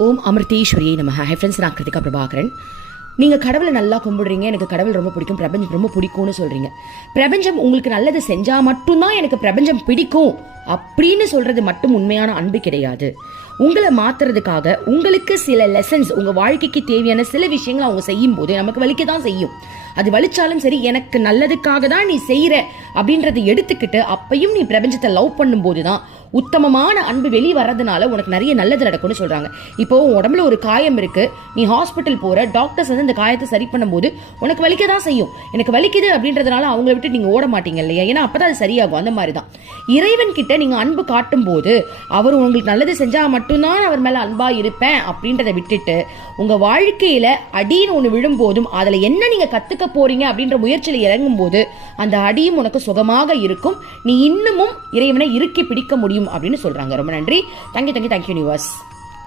ஓம் அமிர்தேஸ்வரியை நம. Hi friends, நான் கிருத்திகா பிரபாகரன். நீங்கள் கடவுளை நல்லா கும்பிடுறீங்க, எனக்கு கடவுள் ரொம்ப பிடிக்கும், பிரபஞ்சம் ரொம்ப பிடிக்கும்னு சொல்கிறீங்க. பிரபஞ்சம் உங்களுக்கு நல்லது செஞ்சால் மட்டும்தான் எனக்கு பிரபஞ்சம் பிடிக்கும் அப்படின்னு சொல்கிறது மட்டும் உண்மையான அன்பு கிடையாது. உங்களை மாத்துறதுக்காக உங்களுக்கு சில லெசன்ஸ், உங்கள் வாழ்க்கைக்கு தேவையான சில விஷயங்கள் அவங்க செய்யும் போது நமக்கு வலிக்க தான் செய்யும். அது வலிச்சாலும் சரி, எனக்கு நல்லதுக்காக தான் நீ செய்கிற அப்படின்றத எடுத்துக்கிட்டு அப்பையும் நீ பிரபஞ்சத்தை லவ் பண்ணும்போது தான் உத்தமமான அன்பு வெளியே வர்றதுனால உனக்கு நிறைய நல்லது நடக்கும்னு சொல்றாங்க. இப்போ உடம்புல ஒரு காயம் இருக்கு, நீ ஹாஸ்பிட்டல் போற, டாக்டர்ஸ் வந்து இந்த காயத்தை சரி பண்ணும்போது உனக்கு வலிக்க தான் செய்யும். எனக்கு வலிக்குது அப்படின்றதுனால அவங்கள விட்டு நீங்க ஓட மாட்டீங்க இல்லையா? ஏன்னா அப்பதான் அது சரியாகும். அந்த மாதிரி தான் இறைவன் கிட்ட நீங்க அன்பு காட்டும் போது அவர் உங்களுக்கு நல்லது செஞ்சா மட்டும்தான் அவர் மேல அன்பா இருப்பேன் அப்படின்றத விட்டுட்டு உங்க வாழ்க்கையில அடின்னு ஒண்ணு விழும் போதும் அதுல என்ன நீங்க கத்துக்க போறீங்க அப்படின்ற முயற்சியில இறங்கும் போது அந்த அடியும் உனக்கு சுகமாக இருக்கும். நீ இன்னமும் இறைவனை இறுக்கி பிடிக்க முடியும் அப்படின்னு சொல்றாங்க. ரொம்ப நன்றி. Thank you universe.